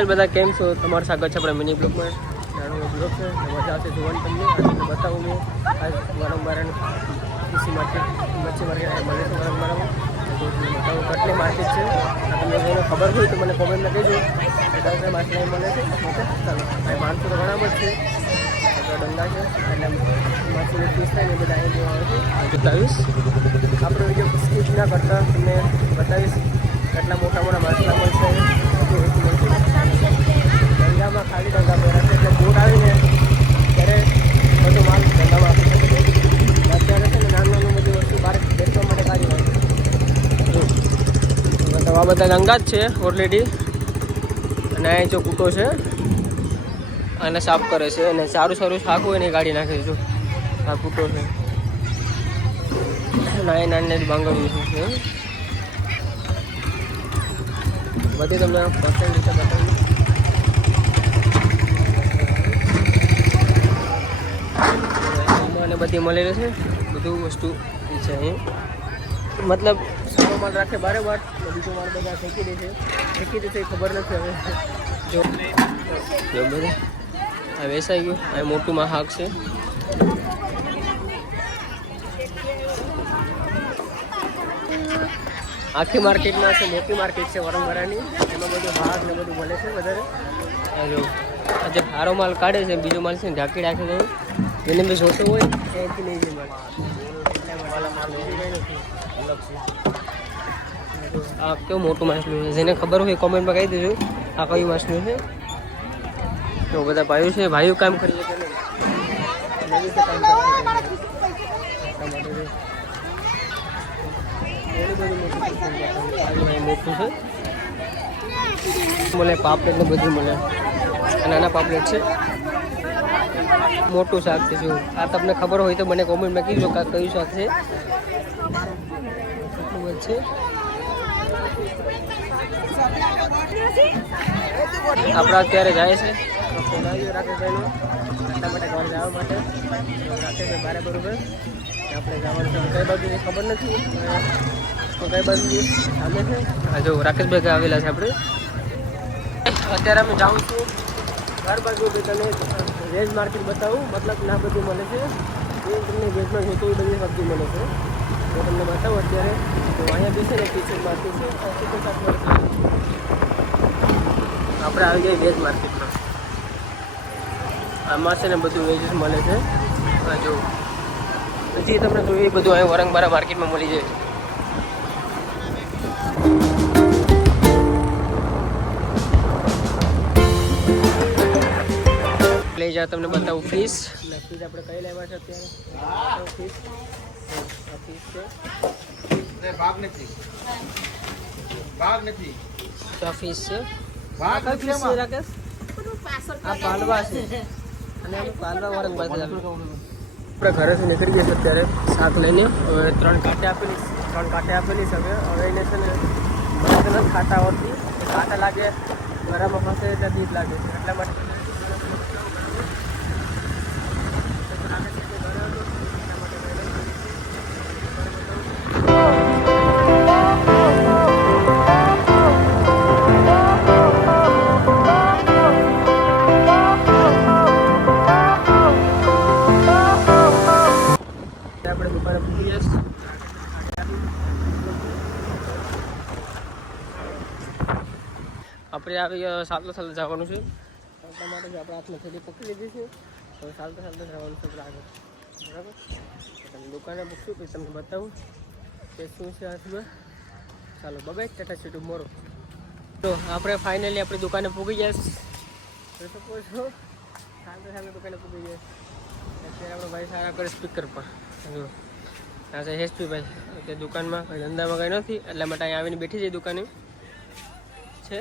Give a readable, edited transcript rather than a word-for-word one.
Guys બધા કેમ છો? તમારું સ્વાગત છે આપણા મિની બ્લોગમાં. નાનો બ્લોગ છે, મજા આવશે જોવાનું તમને. તમને બતાવું હું આજ વારંવાર કૃષિ માર્કેટ મચ્છી માર્કેટ મળે છે વારંવારમાં. તો તમને બતાવું કેટલી માર્કેટ છે. તમને કોઈને ખબર હોય તો મને કોમેન્ટમાં કહેજો. બધા માછલી મળે છે. ઓકે ચાલો, ભાઈ માણસો તો ઘણા બધા છે. ડંગા છે એટલે માછલી પીસ થાય ને બધા અહીંયા જોવા આવે છે. બતાવીશ આપણો વિડીયો સ્કીપ ના કરતા તમને બતાવીશ કેટલા મોટા મોટા માછલા મળશે. ડંગામાં ખાલી ડંગા પહેરા છે એટલે બોટ આવીને ત્યારે બધો માલ ડંગામાં આપી શકે છે. અત્યારે છે ને નાનું નાનું બધી વસ્તુ બહાર બેસવા માટે કાઢી નાખે. મતલબ આ બધા ડંગા જ છે ઓલરેડી. અને અહીં જો કૂટો છે આને સાફ કરે છે અને સારું સારું શાક હોય ને એ કાઢી નાખે છે. જો આ કૂટો છે નાની નાની બાંગડ્યું છે. બધી તમને પસંદ રીતે બતાવી અને બધી મળેલી છે. બધું વસ્તુ છે અહીં. મતલબ સારો માલ રાખે બારે બાર, બીજો માલ બધા ફેંકી દે છે. ફેંકી દે છે ખબર નથી હવે. જો બધું આ વેચાઈ ગયું. આ મોટું માં હાક છે. આખી માર્કેટમાં છે, મોટી માર્કેટ છે વરંગરાની. એમાં બધું ભાગ ને બધું મળે છે વધારે. જો આજે સારો માલ કાઢે છે, બીજો માલ છે ને ઢાંકી રાખે છે. જેને બી જોતો હોય ત્યાંથી લઈ જાય માલ. આ કેવું મોટું માછલું છે, જેને ખબર હોય કોમેન્ટમાં કહી દેજો આ કયું માછલું છે. તો બધા ભાઈઓ છે, ભાઈઓ કામ કરી શકે મોટું છે. મળે પાપલેટ ને બધું મળે. નાના પાપલેટ છે, મોટું શાક છે. જો આ તમને ખબર હોય તો મને કોમેન્ટમાં કીધો કે કયું શાક છે. કેટલું બધું છે. આપણા અત્યારે જાય છે રાકેશભાઈનો એટલા માટે ઘર જવા માટે. રાકેશભાઈ બારે બરોબર આપણે જવાનું છે. કઈ બાજુ ખબર નથી તો કઈ બાજુ સામે છે. હા જો રાકેશભાઈ આવેલા છે આપણે. અત્યારે અમે જાઉં છું ઘર બાજુ. તમે વેજ માર્કેટ બતાવું, મતલબ ના બધું મળે છે. એ તમને વેજમાં જોતું એ બધી સબ્જી મળે છે. તો તમને બતાવું અત્યારે. તો અહીંયા બેસે ને કિચન માર્કેટ છે. આપણે આવી જઈએ વેજ માર્કેટમાં. આમાં છે ને બધું વેજ મળે છે. જો હજી તમને જોઈએ એ બધું અહીંયા વરંગબારા માર્કેટમાં મળી જાય. લઈ જાઓ તમને બતાવું ફિશ. ફિશ આપણે કઈ લેવા છે અત્યારે? ફિશ છે. ભાગ નથી તો આ ફિશ છે. રાકેશ આ પાલવા છે અને પાલવા વરંગબાર છે. આપણે ઘરેથી નીકળી ગયા છે અત્યારે શાક લઈને. હવે 3 કાંટે આપેલી છે. હવે એને છે ને બધા ખાટા આવડતી કાંટા લાગે ગરામાં ફસે એટલે બીક લાગે છે. એટલા માટે આપણે દુકાને પૂરી જઈશ. આપણે આવી સાલતા સાલતા જવાનું છે. એટલા માટે જ આપણે હાથમાં થેલી પકડી લીધી છે. હવે ચાલતા ચાલતા જવાનું છે આગળ. બરાબર, તમે દુકાને પૂછશું પછી તમને બતાવું કે શું છે હાથમાં. ચાલો બાય, ટાટા સીટું મોરો. તો આપણે ફાઇનલી આપણી દુકાને પૂગી જઈશ. સપોઝ ચાલતા ચાલતા દુકાને પૂગી જઈશ. અત્યારે આપણો ભાઈ સારા કરે સ્પીકર પર. જો આ છે હેસ્પી ભાઈ. તે દુકાનમાં કંઈ ધંધામાં કંઈ નથી એટલા માટે અહીંયા આવીને બેઠી જાય દુકાને છે.